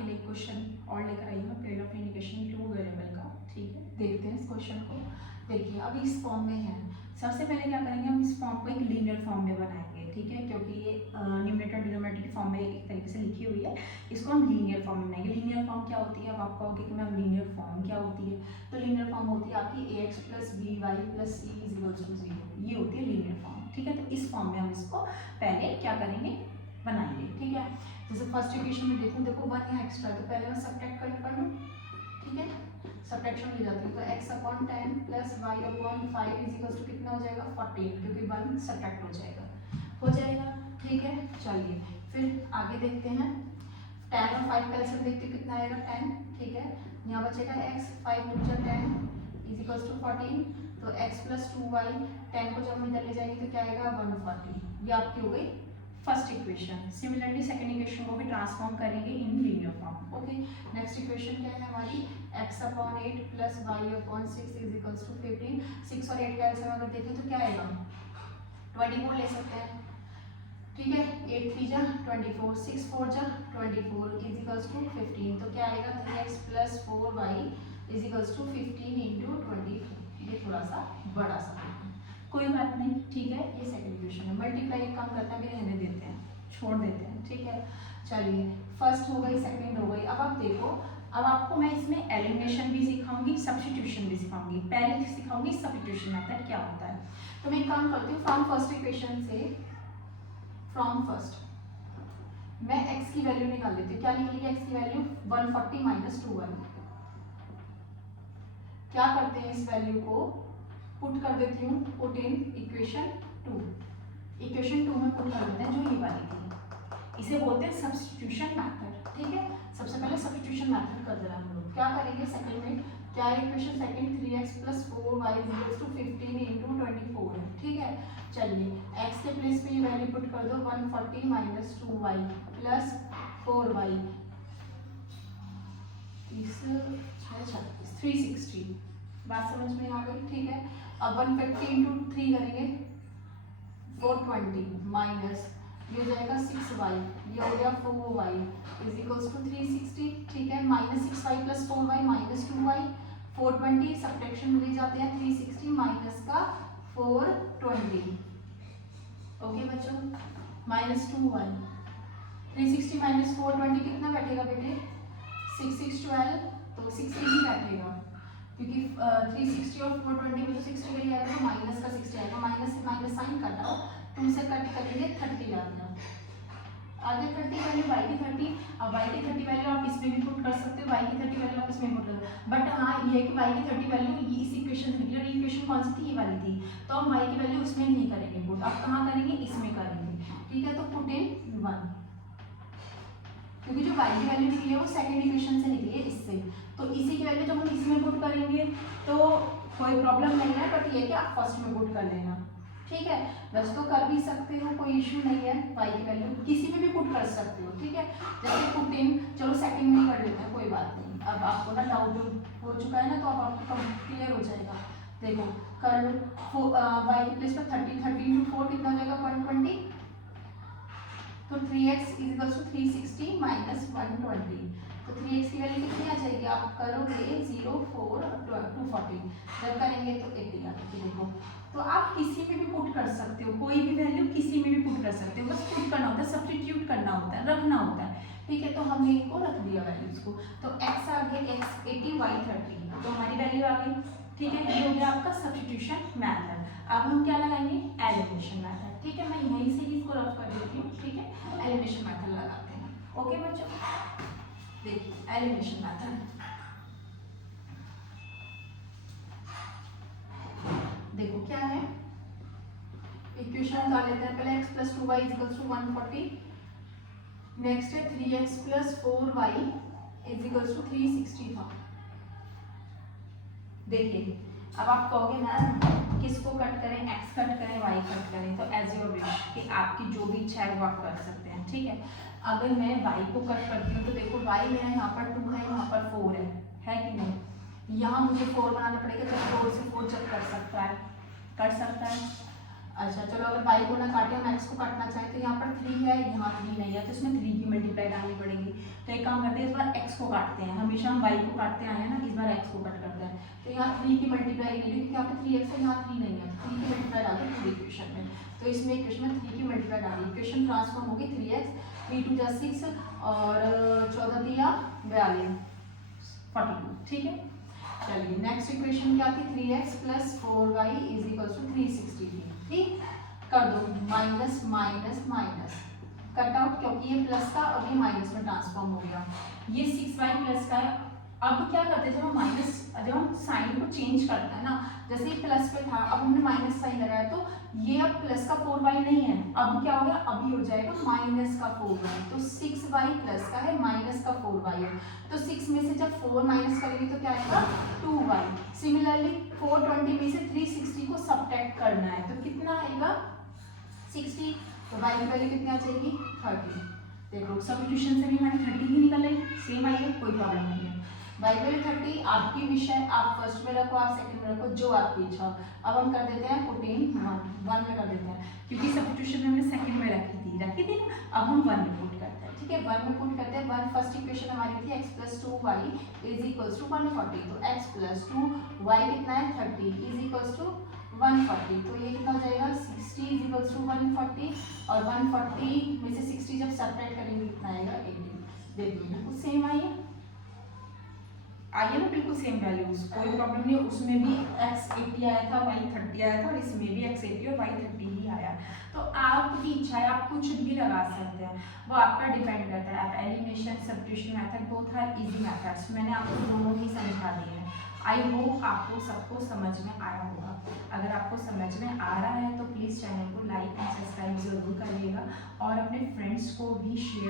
आपके लिए क्वेश्चन और लेकर आई हूँ plane of indication two variable का। ठीक है, देखते हैं इस क्वेश्चन को। देखिए अभी इस फॉर्म में है, सबसे पहले क्या करेंगे, हम इस फॉर्म को एक लीनियर फॉर्म में बनाएंगे। ठीक है, क्योंकि ये न्यूमरेटर डिनोमिनेटर की फॉर्म में एक तरीके से लिखी हुई है, इसको हम लीनियर फॉर्म में बनाएंगे। लीनियर फॉर्म क्या होती है, अब आप कहोगे कि मैम लीनियर फॉर्म क्या होती है, तो लीनियर फॉर्म होती है आपकी ax plus B Y plus C is equals to 0, ये होती है लीनियर फॉर्म। ठीक है, तो इस फॉर्म में हम इसको पहले क्या करेंगे, बनाएंगे। ठीक है, जैसे फर्स्ट इक्वेशन में देखो 1 यहाँ एक्स्ट्रा, तो पहले मैं सब्ट्रैक्ट कर लूँ। ठीक है, सब्ट्रैक्शन ले जाती है, तो x upon 10 plus Y upon 5 is equal to कितना हो जाएगा 14, क्योंकि 1 सब्ट्रैक्ट हो जाएगा। ठीक है, चलिए फिर आगे देखते हैं। 10 और 5 कैंसिल, देखते हैं कितना आएगा 10। ठीक है, यहाँ बचेगा x, 5 2 जा 10 इज इक्वल टू 14, तो x प्लस 2y, 10 को जब हम इधर ले जाएंगे तो क्या आएगा 140। ये आपकी हो गई first equation. Similarly second equation को भी ट्रांसफॉर्म करेंगे in linear form. Okay, next equation क्या है हमारी, x upon 8 plus Y upon 6 is equals to 15। 6 और 8 का ऐसे अगर देखें तो क्या आएगा 24 ले सकते हैं। ठीक है, 8 3 जा 24, 6 4 जा 24 इज इक्वल्स टू 15, तो क्या आएगा 3x plus 4y is equals to 15 into 24। ये थोड़ा सा बड़ा सा, कोई बात नहीं। ठीक है, ये सेकंड इक्वेशन है। मल्टीप्लाई एक काम करते हैं, रहने देते हैं, छोड़ देते हैं। ठीक है, चलिए फर्स्ट हो गई, सेकंड हो गई। अब आप देखो, अब आपको मैं इसमें एलिमिनेशन भी सिखाऊंगी, सब्स्टिट्यूशन भी सिखाऊंगी। पहले सिखाऊंगी सब्स्टिट्यूशन मेथड क्या होता है। तो मैं एक काम करती हूँ, फ्रॉम फर्स्ट इक्वेशन से, फ्रॉम फर्स्ट मैं x की वैल्यू निकाल लेती हूँ। क्या निकलेगी x की वैल्यू 140 माइनस 2y। क्या करते हैं, इस वैल्यू को पुट कर देती हूँ, पुट इन इक्वेशन 2। इक्वेशन 2 में पुट कर देते हैं, जो ये वाली थी, इसे बोलते हैं सब्स्टिट्यूशन मेथड। ठीक है, सबसे पहले सब्स्टिट्यूशन मेथड कर देना हम लोग। क्या करेंगे सेकंड में, क्या है equation second, 3x plus 4y equals to 15 into 24 है। ठीक है, चलिए x के प्लेस पे ये वैल्यू पुट कर दो, 140 माइनस 2y प्लस 4y 360। बात समझ में आ गई। ठीक है, अब 150 इंटू 3 करेंगे 420 माइनस ये हो जाएगा 6y, ये हो गया 4y इज इक्वल्स टू 360। ठीक है, minus 6y plus 4y minus 2y, 420 subtraction में ले जाते हैं, 360 माइनस का 420। ओके बच्चों, माइनस 2y, 360 माइनस 420 कितना बैठेगा बेटे, 6 6 12, तो 60 ही बैठेगा, क्योंकि 360 और 420 में तो 60 का ही आएगा, तो माइनस का 60 आएगा। माइनस से माइनस साइन करना, 2 से कट करेंगे 30 आ गया, आगे 30 वैल्यू y की 30। अब y की 30 वैल्यू आप इसमें भी पुट कर सकते हो, y की 30 वैल्यू आप इसमें पुट कर सकते हो। बट हाँ ये है कि y की 30 वैल्यू ये इस इक्वेशन से निकली, और इक्वेशन कौन सी थी, ये वाली थी, तो हम y की वैल्यू उसमें नहीं करेंगे पुट, अब कहाँ करेंगे, इसमें करेंगे। ठीक है, तो पुट इन 1, क्योंकि जो y की वैल्यू निकली है वो सेकंड इक्वेशन से निकली है, इससे, तो इसी की वैल्यू जब हम इसमें पुट करेंगे तो कोई प्रॉब्लम नहीं है, बट ये कि आप फर्स्ट में पुट कर लेना। ठीक है, वैसे तो कर भी सकते हो, कोई इशू नहीं है, y की वैल्यू किसी में भी पुट कर सकते हो। ठीक है, जैसे पुट इन, चलो सेकंड में कर लेते हैं, कोई बात नहीं। अब आपको ना डाउट हो चुका है ना, तो अब आपको क्लियर हो जाएगा। देखो कर लो, y की प्लेस पर 30 इंटू 4 कितना हो जाएगा 120, तो 3x is equal to 360 minus 120, तो 3x की वैल्यू कितनी आ जाएगी, आप करोगे 0 4 240, जब करेंगे तो 80 आ जाएगी। देखो, तो आप किसी में भी पुट कर सकते हो, कोई भी वैल्यू किसी में भी पुट कर सकते हो, बस पुट करना होता है, सब्स्टिट्यूट करना होता है, रखना होता है। ठीक है, तो हमने इनको रख दिया वैल्यूज को, तो x आ गया x 80 y 30, तो हमारी वैल्यू आ गई। ठीक है, ये हो गया आपका सब्स्टिट्यूशन मेथड। अब हम क्या लगाएंगे, एलिमिनेशन मेथड। ठीक है, मैं यहीं से ही इसको रफ कर देती हूँ। ठीक है, एलिमिनेशन मेथड लगाते हैं। ओके बच्चों, देखिए एलिमिनेशन मेथड, देखो क्या है, इक्वेशन निकाल लेते हैं पहले, x plus 2y is equal to 140, next है 3x plus 4y is equal to 360 था। देखिए अब आप कहोगे मैम किसको कट करें, x कट करें y कट करें, तो एज योर विश, कि आपकी जो भी इच्छा है वो आप कर सकते हैं। ठीक है, अगर मैं y को कट करती हूँ तो देखो y मेरा यहाँ पर 2 है, यहाँ पर 4 है कि नहीं, यहाँ मुझे 4 बनाना पड़ेगा, तो 4 से 4 जब कर सकता है, अच्छा चलो, अगर y को ना काटे हम x को काटना चाहे तो यहाँ पर 3 है, यहाँ 3 नहीं है, तो इसमें 3 की मल्टीप्लाई डालनी पड़ेगी। तो एक काम करते हैं, इस बार x को काटते हैं, हमेशा हम y को काटते आए हैं ना, इस बार x को कट करते हैं। तो यहाँ 3 की मल्टीप्लाई नहीं, क्योंकि यहाँ पे 3x है, यहाँ 3 नहीं है, 3 की मल्टीप्लाई डाल दो पूरी इक्वेशन में। तो इसमें इक्वेशन में 3 की मल्टीप्लाई डाली, इक्वेशन ट्रांसफॉर्म होगी 3x, 3 2 जा 6 और 14 दिया 42, 42, ठीक है। चलिए नेक्स्ट इक्वेशन क्या थी, 3x plus 4y is equal to 360 थी, ठीक। कर दो minus minus minus, cut out, क्योंकि ये प्लस था अब ये माइनस में ट्रांसफॉर्म हो गया। ये 6y प्लस का है। अब क्या करते हैं, जब हम साइन को चेंज करते हैं ना, जैसे ही प्लस पे था अब हमने माइनस साइन लगाया, तो ये अब प्लस का 4y नहीं है, अब क्या हो गया, अभी हो जाएगा माइनस का 4y। तो 6y प्लस का है, माइनस का 4y है, तो 6 में से जब 4 माइनस करेंगे तो क्या आएगा 2y। सिमिलरली 420 में से 360 को सब्ट्रैक्ट करना है, तो कितना आएगा 60, तो y की वैल्यू कितनी आ जाएगी 30। देखो सब्स्टिट्यूशन से भी हमारी 30 ही निकल रही, सेम आई है, कोई प्रॉब्लम नहीं है। y की वैल्यू 30, आपकी विषय आप फर्स्ट में रखो, आप सेकंड में रखो, जो आपकी इच्छा हो। अब हम कर देते हैं पुटिंग 1 में कर देते हैं, क्योंकि सब्स्टिट्यूशन हमने सेकंड में रखी थी ना, अब हम 1 में पुट करते हैं, ठीक है। 1 में पुट करते हैं, 1 फर्स्ट इक्वेशन हमारी थी x + 2y is equals to 140, तो x + 2y कितना है 30 इज इक्वल्स टू 140, तो ये कितना हो जाएगा 60 इज इक्वल्स टू 140, और 140 में से 60 जब सब्ट्रैक्ट करेंगे कितना आएगा 80। देखिए बिल्कुल सेम आई ना, बिल्कुल सेम वैल्यूज, कोई प्रॉब्लम नहीं। उसमें भी x 80 आया था, y 30 आया था, और इसमें भी x 80 और y 30 ही आया। तो आपकी इच्छा है, आप कुछ भी लगा सकते हैं, वो आपका डिपेंड करता है। आप elimination substitution method both are easy methods, मैंने आपको दोनों ही समझा दिए हैं। आई होप आपको सबको समझ में आया होगा। अगर आपको समझ में आ रहा है तो प्लीज़ चैनल को लाइक एंड सब्सक्राइब जरूर करिएगा, और अपने फ्रेंड्स को भी शेयर